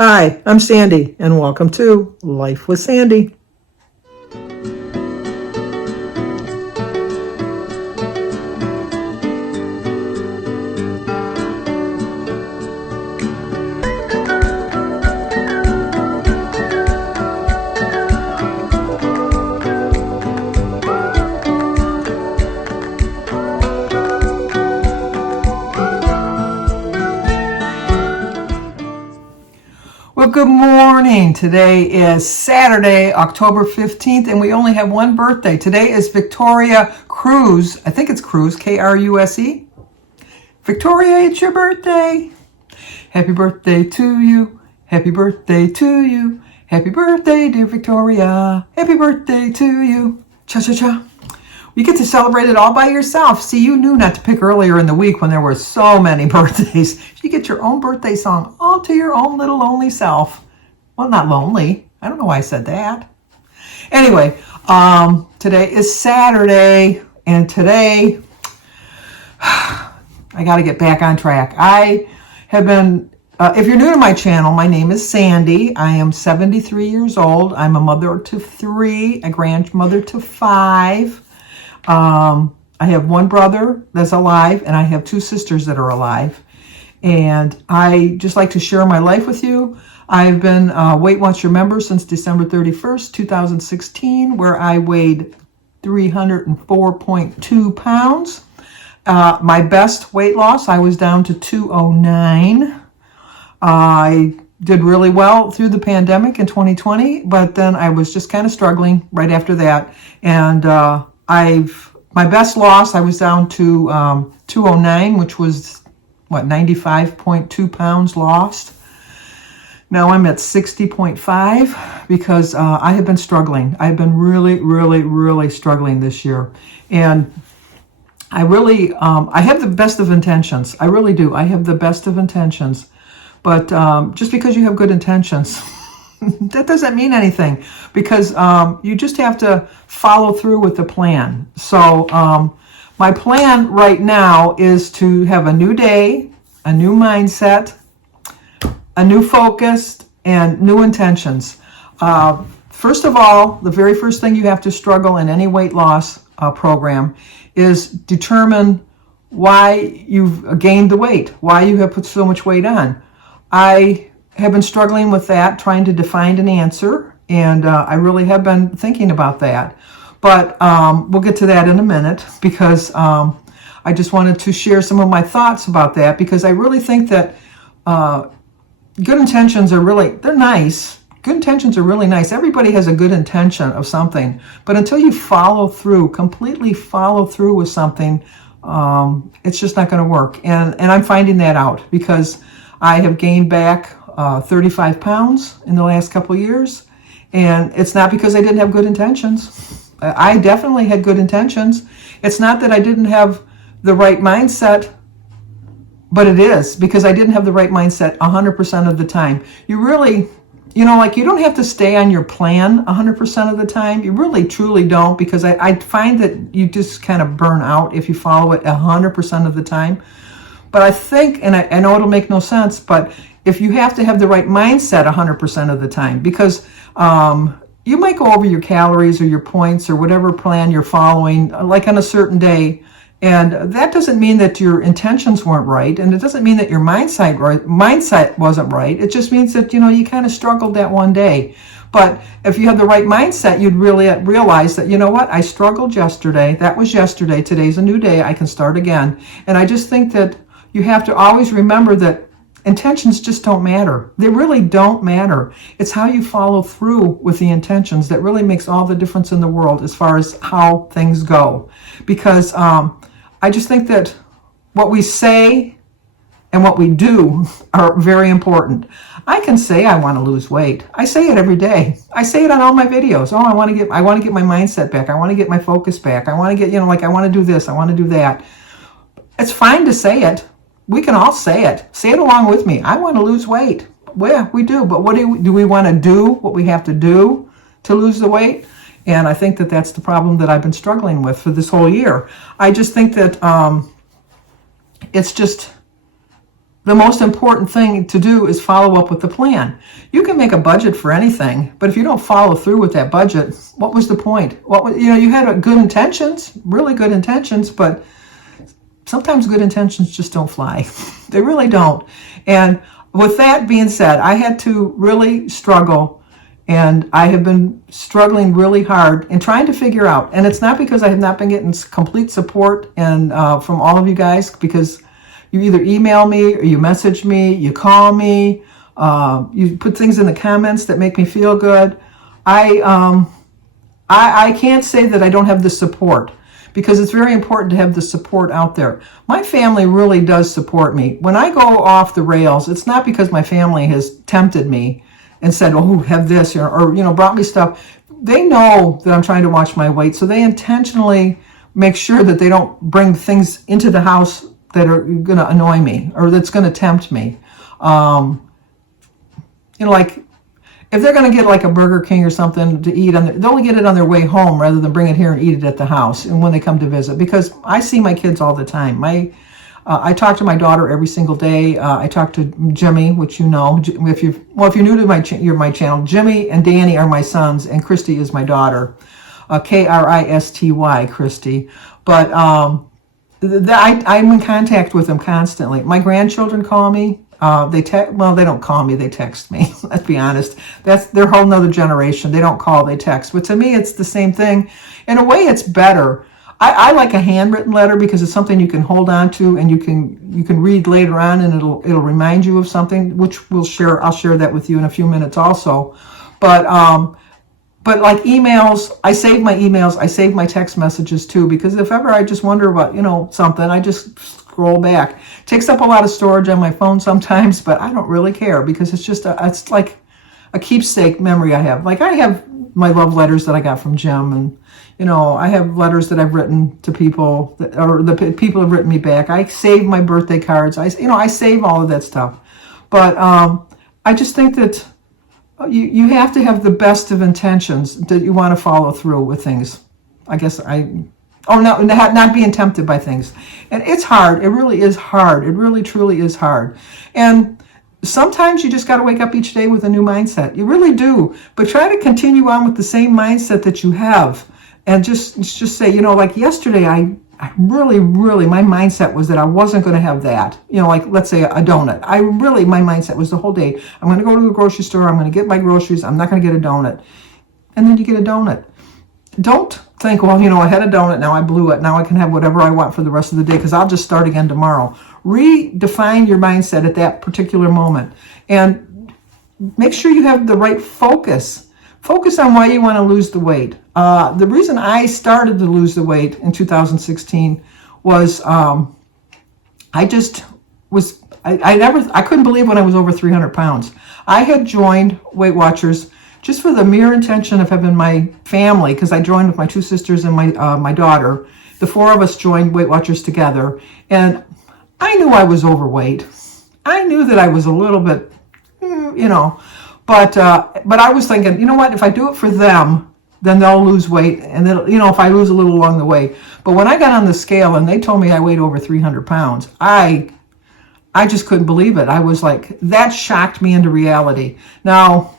Hi, I'm Sandy, and welcome to Life with Sandy. Well, good morning. Today is Saturday, October 15th, and we only have one birthday. Today is Victoria Cruz. I think it's Cruz, K-R-U-S-E. Victoria, it's your birthday. Happy birthday to you. Happy birthday to you. Happy birthday, dear Victoria. Happy birthday to you. Cha-cha-cha. You get to celebrate it all by yourself. See, you knew not to pick earlier in the week when there were so many birthdays. You get your own birthday song all to your own little lonely self. Well, not lonely. I don't know why I said that. Anyway, today is Saturday, and today I got to get back on track. I have been, if you're new to my channel, my name is Sandy. I am 73 years old. I'm a mother to 3, a grandmother to 5. I have one brother that's alive, and I have 2 sisters that are alive. And I just like to share my life with you. I've been a Weight Watcher member since December 31st, 2016, where I weighed 304.2 pounds. My best weight loss, I was down to 209. I did really well through the pandemic in 2020, but then I was just kind of struggling right after that. And my best loss, I was down to 209, which was, 95.2 pounds lost. Now I'm at 60.5 because I have been struggling. I've been really struggling this year. And I really, I have the best of intentions. I really do. I have the best of intentions. But just because you have good intentions, that doesn't mean anything, because you just have to follow through with the plan. So my plan right now is to have a new day, a new mindset, a new focus, and new intentions. First of all, the very first thing you have to struggle in any weight loss program is determine why you've gained the weight, why you have put so much weight on. I have been struggling with that, trying to define an answer, and I really have been thinking about that. But we'll get to that in a minute, because I just wanted to share some of my thoughts about that, because I really think that good intentions are really, they're nice. Good intentions are really nice. Everybody has a good intention of something, but until you completely follow through with something, it's just not going to work. And I'm finding that out, because I have gained back 35 pounds in the last couple of years, and it's not because I didn't have good intentions. I definitely had good intentions. It's not that I didn't have the right mindset, but it is because I didn't have the right mindset 100% of the time. You really, you don't have to stay on your plan 100% of the time. You really, truly don't, because I find that you just kind of burn out if you follow it 100% of the time. But I think, and I know it'll make no sense, but if you have to have the right mindset 100% of the time, because you might go over your calories or your points or whatever plan you're following, like on a certain day, and that doesn't mean that your intentions weren't right, and it doesn't mean that your mindset wasn't right. It just means that, you kind of struggled that one day. But if you have the right mindset, you'd really realize that, you know what, I struggled yesterday. That was yesterday. Today's a new day. I can start again. And I just think that you have to always remember that intentions just don't matter. They really don't matter. It's how you follow through with the intentions that really makes all the difference in the world as far as how things go. Because I just think that what we say and what we do are very important. I can say I want to lose weight. I say it every day. I say it on all my videos. Oh, I want to get my mindset back. I want to get my focus back. I want to get, I want to do this. I want to do that. It's fine to say it. We can all say it. Say it along with me. I want to lose weight. Well, yeah, we do. But what do we want to do? What we have to do to lose the weight? And I think that that's the problem that I've been struggling with for this whole year. I just think that it's just the most important thing to do is follow up with the plan. You can make a budget for anything, but if you don't follow through with that budget, what was the point? You had good intentions, really good intentions, but sometimes good intentions just don't fly. They really don't. And with that being said, I had to really struggle, and I have been struggling really hard and trying to figure out, and it's not because I have not been getting complete support and from all of you guys, because you either email me or you message me, you call me, you put things in the comments that make me feel good. I can't say that I don't have the support, because it's very important to have the support out there. My family really does support me. When I go off the rails, it's not because my family has tempted me and said, oh, have this, or brought me stuff. They know that I'm trying to watch my weight, so they intentionally make sure that they don't bring things into the house that are going to annoy me or that's going to tempt me. Like if they're going to get like a Burger King or something to eat, they'll only get it on their way home rather than bring it here and eat it at the house and when they come to visit. Because I see my kids all the time. I talk to my daughter every single day. I talk to Jimmy, which if you're new to my channel, Jimmy and Danny are my sons, and Christy is my daughter, Kristy, Christy. But I'm in contact with them constantly. My grandchildren call me. They don't call me, they text me. Let's be honest. They're a whole nother generation. They don't call, they text. But to me, it's the same thing. In a way, it's better. I like a handwritten letter because it's something you can hold on to and you can read later on, and it'll remind you of something, which I'll share that with you in a few minutes also. But like emails, I save my emails, I save my text messages too, because if ever I just wonder about, something, I just scroll back. It takes up a lot of storage on my phone sometimes, but I don't really care because it's like a keepsake memory I have. Like I have my love letters that I got from Jim, and I have letters that I've written to people or the people have written me back. I save my birthday cards. I save all of that stuff. But I just think that you have to have the best of intentions that you want to follow through with things. I guess not being tempted by things. And it's hard. It really is hard. It really, truly is hard. And sometimes you just got to wake up each day with a new mindset. You really do. But try to continue on with the same mindset that you have. And just say, like yesterday, I really, my mindset was that I wasn't going to have that. Like let's say a donut. My mindset was the whole day, I'm going to go to the grocery store, I'm going to get my groceries, I'm not going to get a donut. And then you get a donut. Don't think, well, I had a donut, now I blew it, now I can have whatever I want for the rest of the day because I'll just start again tomorrow. Redefine your mindset at that particular moment. And make sure you have the right focus. Focus on why you want to lose the weight. The reason I started to lose the weight in 2016 was I couldn't believe when I was over 300 pounds. I had joined Weight Watchers just for the mere intention of having my family, because I joined with my two sisters and my daughter. The four of us joined Weight Watchers together, and I knew I was overweight. I knew that I was a little bit, but I was thinking, what? If I do it for them, then they'll lose weight, and then if I lose a little along the way. But when I got on the scale and they told me I weighed over 300 pounds, I just couldn't believe it. I was like, that shocked me into reality. Now,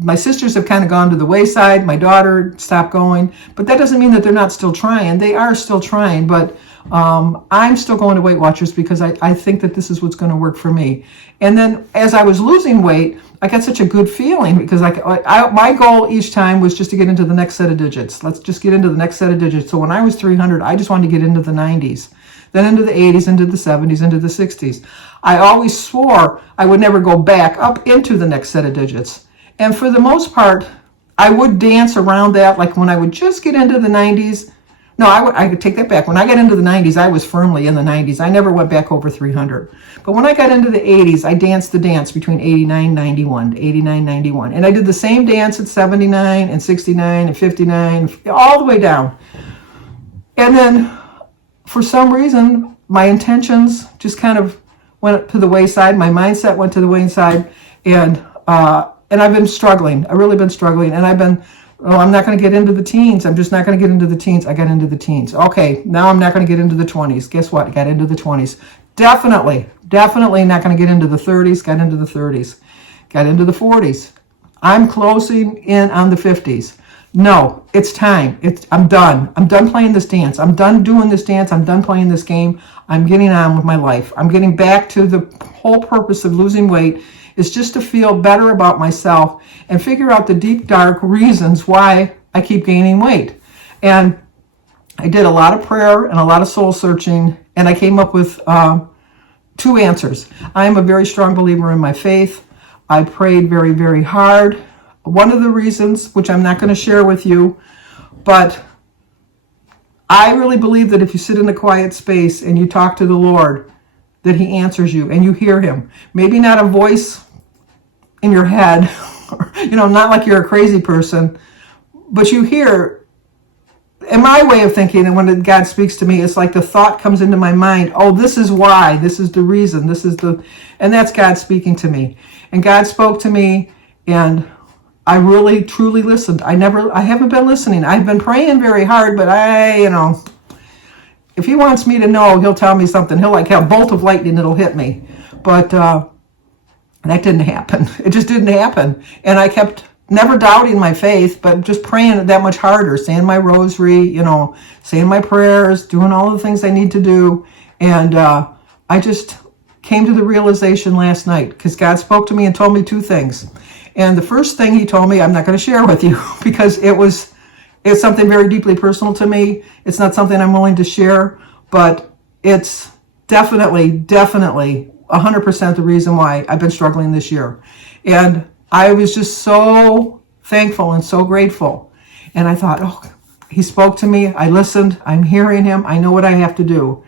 my sisters have kind of gone to the wayside. My daughter stopped going, but that doesn't mean that they're not still trying. They are still trying, but I'm still going to Weight Watchers because I think that this is what's going to work for me. And then as I was losing weight, I got such a good feeling because my goal each time was just to get into the next set of digits. Let's just get into the next set of digits. So when I was 300, I just wanted to get into the 90s, then into the 80s, into the 70s, into the 60s. I always swore I would never go back up into the next set of digits. And for the most part, I would dance around that, like when I would just get into the 90s. No, I could take that back. When I got into the 90s, I was firmly in the 90s. I never went back over 300. But when I got into the 80s, I danced the dance between 89 and 91, 89, 91. And I did the same dance at 79 and 69 and 59, all the way down. And then for some reason, my intentions just kind of went to the wayside. My mindset went to the wayside. And I've been struggling. I've really been struggling. And I'm not going to get into the teens. I'm just not going to get into the teens. I got into the teens. Okay, now I'm not going to get into the 20s. Guess what? I got into the 20s. Definitely Definitely not going to get into the 30s, got into the 30s, got into the 40s. I'm closing in on the 50s. No, it's time. I'm done. I'm done playing this dance. I'm done doing this dance. I'm done playing this game. I'm getting on with my life. I'm getting back to the whole purpose of losing weight is just to feel better about myself and figure out the deep, dark reasons why I keep gaining weight. And I did a lot of prayer and a lot of soul searching, and I came up with 2 answers. I am a very strong believer in my faith. I prayed very, very hard. One of the reasons, which I'm not going to share with you, but I really believe that if you sit in a quiet space and you talk to the Lord, that he answers you and you hear him. Maybe not a voice in your head, not like you're a crazy person, but you hear, in my way of thinking, and when God speaks to me, it's like the thought comes into my mind, oh, this is why, this is the reason, and that's God speaking to me. And God spoke to me, and I really, truly listened. I haven't been listening. I've been praying very hard, but if he wants me to know, he'll tell me something. He'll like have a bolt of lightning that'll hit me. But that didn't happen. It just didn't happen. And I kept never doubting my faith, but just praying that much harder, saying my rosary, saying my prayers, doing all the things I need to do. And I just came to the realization last night because God spoke to me and told me 2 things. And the first thing he told me, I'm not going to share with you because it's something very deeply personal to me. It's not something I'm willing to share, but it's definitely 100% the reason why I've been struggling this year. And I was just so thankful and so grateful. And I thought, oh, he spoke to me. I listened. I'm hearing him. I know what I have to do.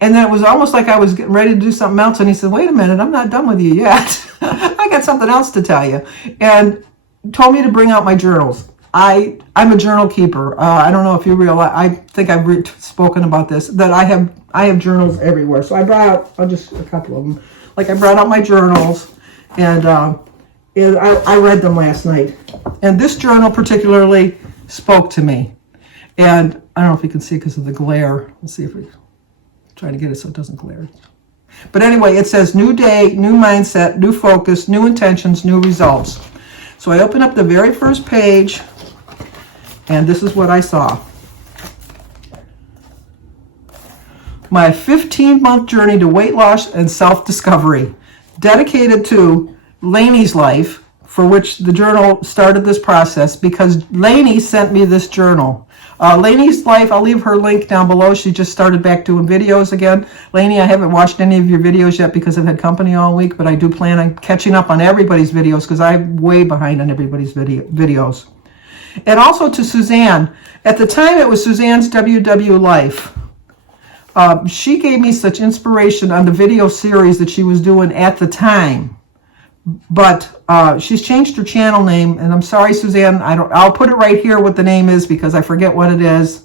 And then it was almost like I was getting ready to do something else. And he said, wait a minute, I'm not done with you yet. I got something else to tell you. And told me to bring out my journals. I'm a journal keeper. I don't know if you realize, I think I've spoken about this, that I have journals everywhere. So I brought out just a couple of them. Like I brought out my journals, and I read them last night. And this journal particularly spoke to me. And I don't know if you can see because of the glare. Let's see if we try to get it so it doesn't glare. But anyway, it says new day, new mindset, new focus, new intentions, new results. So I open up the very first page, and this is what I saw. My 15-month journey to weight loss and self-discovery, dedicated to Lainey's life, for which the journal started this process because Lainey sent me this journal. Lainey's life, I'll leave her link down below. She just started back doing videos again. Lainey, I haven't watched any of your videos yet because I've had company all week, but I do plan on catching up on everybody's videos because I'm way behind on everybody's videos. And also to Suzanne. At the time, it was Suzanne's WW Life. She gave me such inspiration on the video series that she was doing at the time. But she's changed her channel name, and I'm sorry, Suzanne. I'll put it right here what the name is because I forget what it is.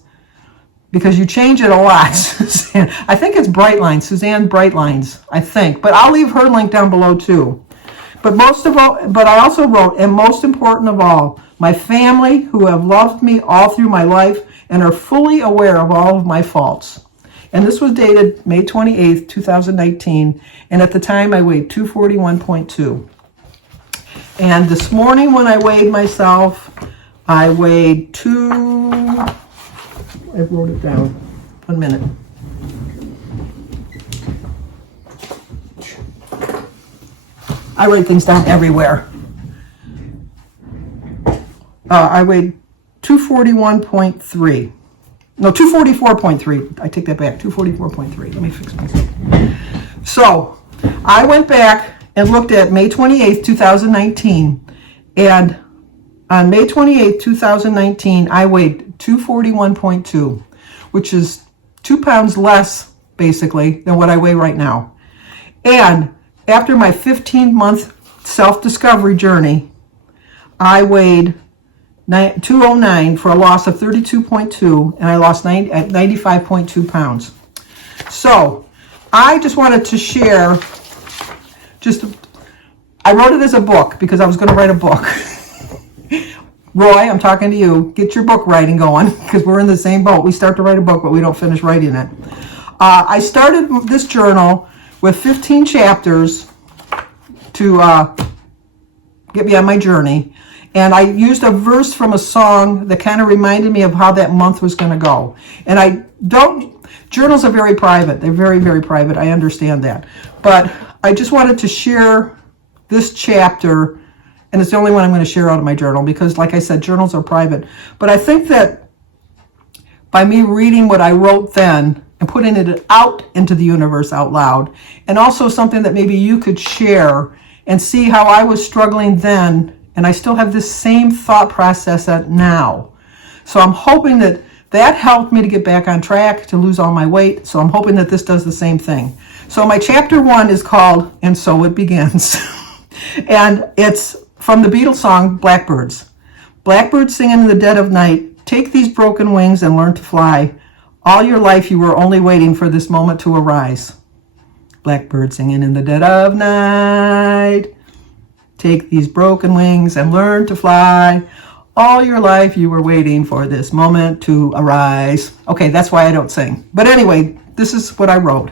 Because you change it a lot, Suzanne. I think it's Brightlines, Suzanne Brightlines, I think. But I'll leave her link down below too. But I also wrote, and most important of all, my family who have loved me all through my life and are fully aware of all of my faults. And this was dated May 28th, 2019. And at the time I weighed 241.2. And this morning when I weighed myself, I weighed I wrote it down. 1 minute. I write things down everywhere. I weighed 241.3. No, 244.3. I take that back. 244.3. Let me fix myself. So I went back and looked at May 28th, 2019. And on May 28th, 2019, I weighed 241.2, which is 2 pounds less, basically, than what I weigh right now. And after my 15-month self-discovery journey, I weighed 209 for a loss of 32.2, and I lost 95.2 pounds. So I just wanted to share, I wrote it as a book because I was going to write a book. Roy, I'm talking to you. Get your book writing going because we're in the same boat. We start to write a book, but we don't finish writing it. I started this journal with 15 chapters to get me on my journey. And I used a verse from a song that kind of reminded me of how that month was going to go. And journals are very private. They're very, very private. I understand that. But I just wanted to share this chapter, and it's the only one I'm going to share out of my journal because, like I said, journals are private. But I think that by me reading what I wrote then and putting it out into the universe out loud, and also something that maybe you could share and see how I was struggling then, and I still have this same thought process now. So I'm hoping that helped me to get back on track, to lose all my weight. So I'm hoping that this does the same thing. So my chapter 1 is called And So It Begins. And it's from the Beatles song, Blackbirds. Blackbirds singing in the dead of night, take these broken wings and learn to fly. All your life you were only waiting for this moment to arise. Blackbird singing in the dead of night, take these broken wings and learn to fly. All your life you were waiting for this moment to arise. Okay, that's why I don't sing. But anyway, this is what I wrote.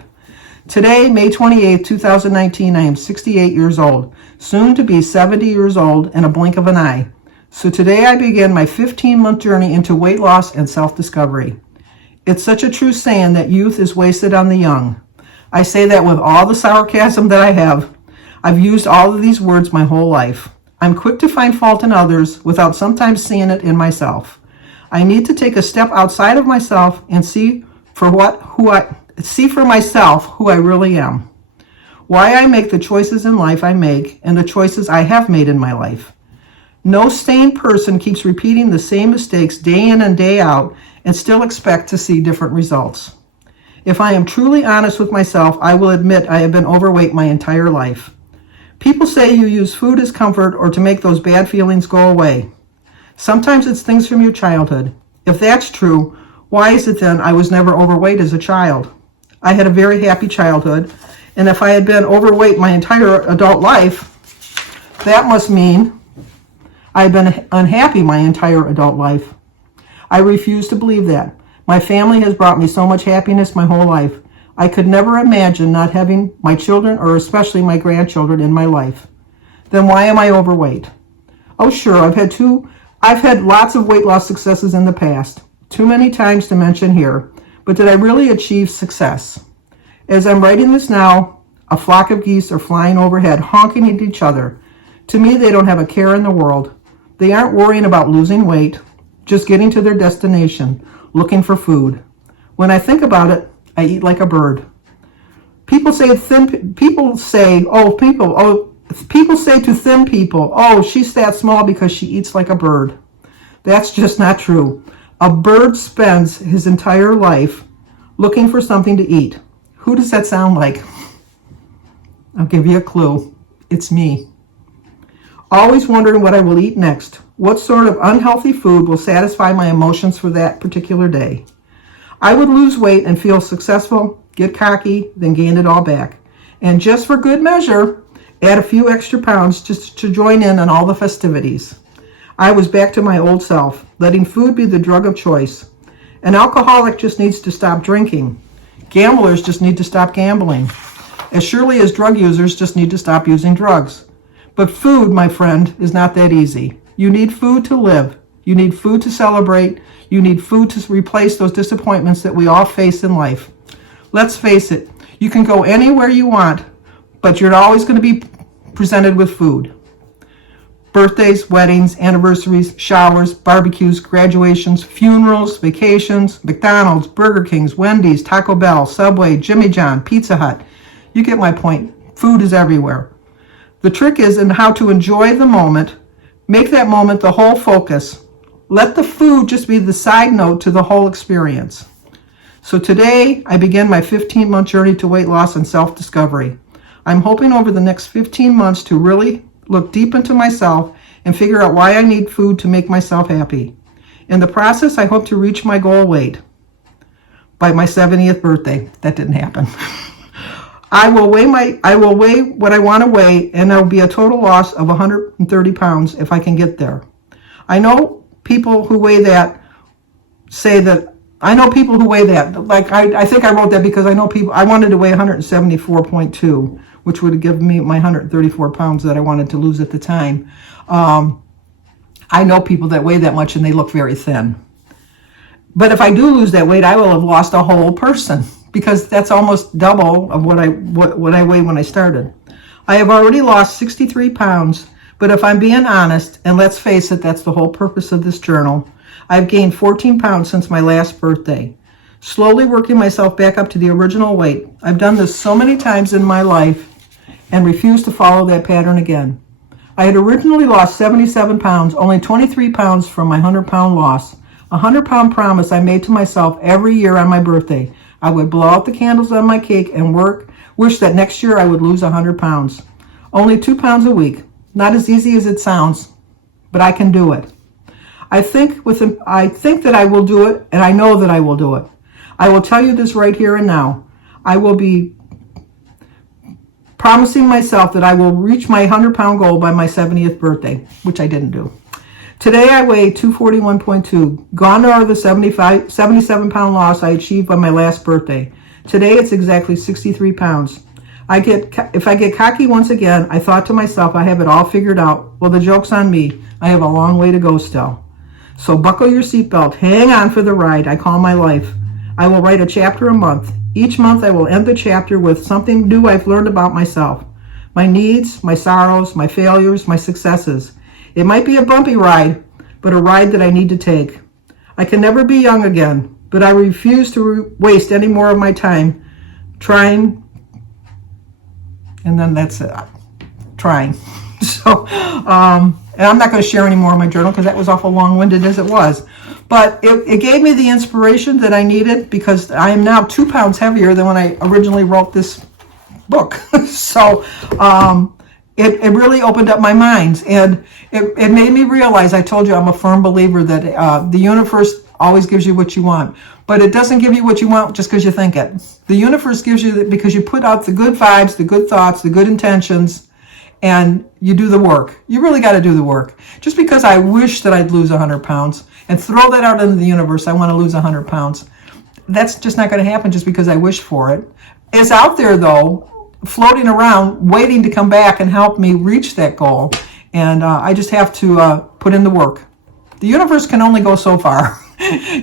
Today, May 28, 2019, I am 68 years old, soon to be 70 years old in a blink of an eye. So today I begin my 15-month journey into weight loss and self-discovery. It's such a true saying that youth is wasted on the young. I say that with all the sarcasm that I have. I've used all of these words my whole life. I'm quick to find fault in others without sometimes seeing it in myself. I need to take a step outside of myself and see for myself who I really am. Why I make the choices in life I make and the choices I have made in my life. No sane person keeps repeating the same mistakes day in and day out and still expect to see different results. If I am truly honest with myself, I will admit I have been overweight my entire life. People say you use food as comfort or to make those bad feelings go away. Sometimes it's things from your childhood. If that's true, why is it then I was never overweight as a child? I had a very happy childhood, and if I had been overweight my entire adult life, that must mean I've been unhappy my entire adult life. I refuse to believe that. My family has brought me so much happiness my whole life. I could never imagine not having my children, or especially my grandchildren, in my life. Then why am I overweight? Oh, sure, I've had lots of weight loss successes in the past. Too many times to mention here. But did I really achieve success? As I'm writing this now, a flock of geese are flying overhead, honking at each other. To me, they don't have a care in the world. They aren't worrying about losing weight, just getting to their destination, looking for food. When I think about it, I eat like a bird. People say to thin people, oh, she's that small because she eats like a bird. That's just not true. A bird spends his entire life looking for something to eat. Who does that sound like? I'll give you a clue. It's me. Always wondering what I will eat next. What sort of unhealthy food will satisfy my emotions for that particular day? I would lose weight and feel successful, get cocky, then gain it all back. And just for good measure, add a few extra pounds just to join in on all the festivities. I was back to my old self, letting food be the drug of choice. An alcoholic just needs to stop drinking. Gamblers just need to stop gambling. As surely as drug users just need to stop using drugs. But food, my friend, is not that easy. You need food to live. You need food to celebrate. You need food to replace those disappointments that we all face in life. Let's face it, you can go anywhere you want, but you're always going to be presented with food. Birthdays, weddings, anniversaries, showers, barbecues, graduations, funerals, vacations, McDonald's, Burger King's, Wendy's, Taco Bell, Subway, Jimmy John, Pizza Hut. You get my point. Food is everywhere. The trick is in how to enjoy the moment. Make that moment the whole focus. Let the food just be the side note to the whole experience. So today, I begin my 15-month journey to weight loss and self-discovery. I'm hoping over the next 15 months to really look deep into myself and figure out why I need food to make myself happy. In the process, I hope to reach my goal weight by my 70th birthday. That didn't happen. I will weigh what I want to weigh, and there will be a total loss of 130 pounds if I can get there. I know people who weigh that say that I know people who weigh that. Like, I think I wrote that because I know people, I wanted to weigh 174.2, which would have given me my 134 pounds that I wanted to lose at the time. I know people that weigh that much and they look very thin. But if I do lose that weight, I will have lost a whole person, because that's almost double of what I weighed when I started. I have already lost 63 pounds, but if I'm being honest, and let's face it, that's the whole purpose of this journal, I've gained 14 pounds since my last birthday, slowly working myself back up to the original weight. I've done this so many times in my life and refuse to follow that pattern again. I had originally lost 77 pounds, only 23 pounds from my 100-pound loss. A 100-pound promise I made to myself every year on my birthday. I would blow out the candles on my cake and wish that next year I would lose 100 pounds. Only 2 pounds a week. Not as easy as it sounds, but I can do it. I think that I will do it, and I know that I will do it. I will tell you this right here and now. I will be promising myself that I will reach my 100-pound goal by my 70th birthday, which I didn't do. Today I weigh 241.2. Gone are the 77-pound loss I achieved by my last birthday. Today it's exactly 63 pounds. If I get cocky once again, I thought to myself I have it all figured out. Well, the joke's on me. I have a long way to go still. So buckle your seatbelt. Hang on for the ride I call my life. I will write a chapter a month. Each month I will end the chapter with something new I've learned about myself. My needs, my sorrows, my failures, my successes. It might be a bumpy ride, but a ride that I need to take. I can never be young again, but I refuse to waste any more of my time trying, and then that's it, trying. So, and I'm not going to share any more of my journal because that was awful long-winded as it was. But it gave me the inspiration that I needed, because I am now 2 pounds heavier than when I originally wrote this book. So it really opened up my mind, and it made me realize, I told you I'm a firm believer that the universe always gives you what you want, but it doesn't give you what you want just because you think it. The universe gives you because you put out the good vibes, the good thoughts, the good intentions, and you do the work. You really got to do the work. Just because I wish that I'd lose 100 pounds and throw that out into the universe, I want to lose 100 pounds. That's just not going to happen just because I wish for it. It's out there, though, floating around, waiting to come back and help me reach that goal. And I just have to put in the work. The universe can only go so far.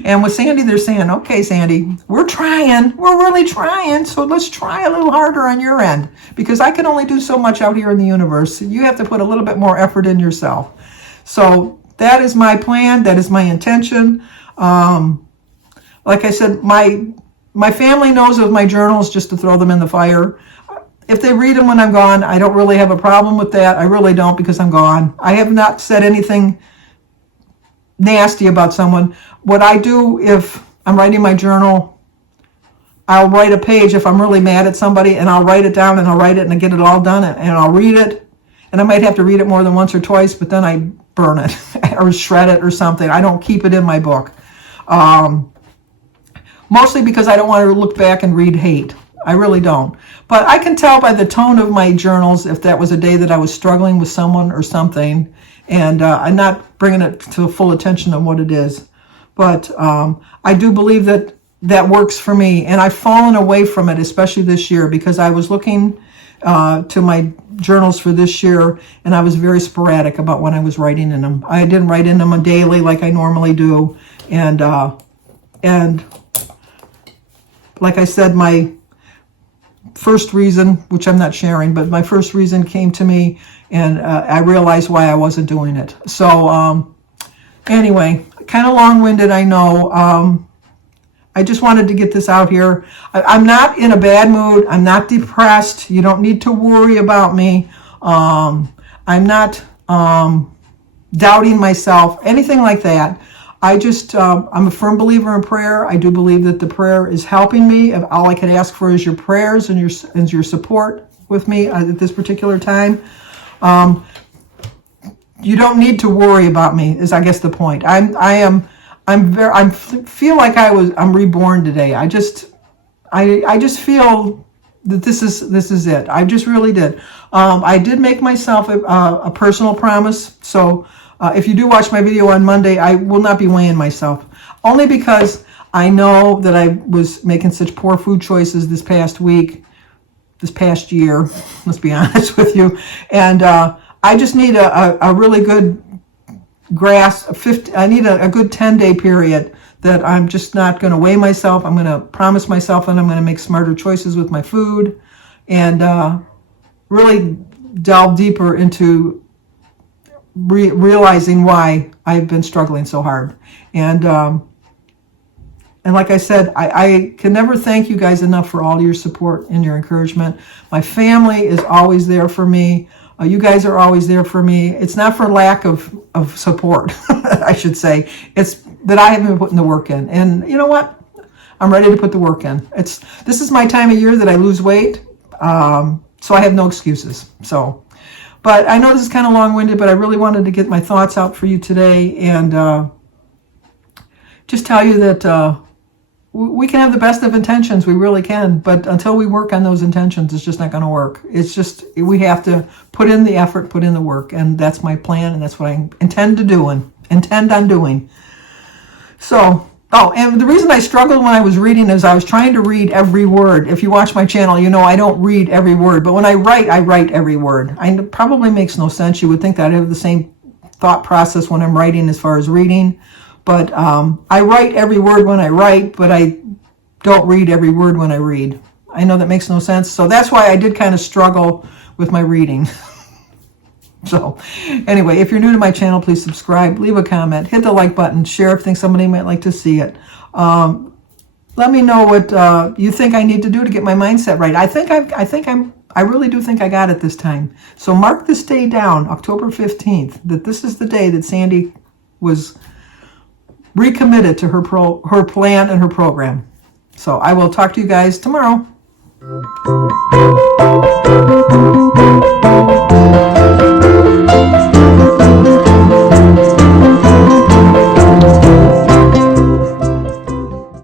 And with Sandy, they're saying, okay, Sandy, we're trying. We're really trying. So let's try a little harder on your end, because I can only do so much out here in the universe. You have to put a little bit more effort in yourself. So that is my plan. That is my intention. Like I said, my family knows of my journals just to throw them in the fire. If they read them when I'm gone, I don't really have a problem with that. I really don't, because I'm gone. I have not said anything nasty about someone. What I do, if I'm writing my journal, I'll write a page if I'm really mad at somebody, and I'll write it down, and I'll write it and I get it all done, and I'll read it, and I might have to read it more than once or twice, but then I burn it or shred it or something. I don't keep it in my book. Mostly because I don't want to look back and read hate. I really don't. But I can tell by the tone of my journals if that was a day that I was struggling with someone or something, and I'm not bringing it to the full attention of what it is. But I do believe that that works for me, and I've fallen away from it, especially this year, because I was looking to my journals for this year, and I was very sporadic about when I was writing in them. I didn't write in them a daily like I normally do, and like I said, my first reason, which I'm not sharing, but my first reason came to me, and I realized why I wasn't doing it. So anyway, kind of long-winded, I know. I just wanted to get this out here. I'm not in a bad mood. I'm not depressed. You don't need to worry about me. I'm not doubting myself, anything like that. I just, I'm a firm believer in prayer. I do believe that the prayer is helping me. All I can ask for is your prayers and your support with me at this particular time. You don't need to worry about me, is I guess the point. I feel like I'm reborn today. I just feel that this is it. I just really did. I did make myself a personal promise. So if you do watch my video on Monday, I will not be weighing myself, only because I know that I was making such poor food choices this past week, this past year, let's be honest with you. And I just need a really good I need a good 10-day period that I'm just not going to weigh myself. I'm going to promise myself that I'm going to make smarter choices with my food and really delve deeper into realizing why I've been struggling so hard. And like I said, I can never thank you guys enough for all your support and your encouragement. My family is always there for me. You guys are always there for me. It's not for lack of support, I should say. It's that I haven't been putting the work in. And you know what? I'm ready to put the work in. This is my time of year that I lose weight, so I have no excuses. But I know this is kind of long-winded, but I really wanted to get my thoughts out for you today and just tell you that we can have the best of intentions, we really can, but until we work on those intentions, it's just not going to work. It's just, we have to put in the effort, put in the work, and that's my plan, and that's what I intend on doing. So, and the reason I struggled when I was reading is I was trying to read every word. If you watch my channel, you know I don't read every word, but when I write every word. It probably makes no sense. You would think that I have the same thought process when I'm writing as far as reading. But I write every word when I write, but I don't read every word when I read. I know that makes no sense. So that's why I did kind of struggle with my reading. So anyway, if you're new to my channel, please subscribe, leave a comment, hit the like button, share if you think somebody might like to see it. Let me know what you think I need to do to get my mindset right. I really do think I got it this time. So mark this day down, October 15th, that this is the day that Sandy was recommitted to her plan and her program. So I will talk to you guys tomorrow.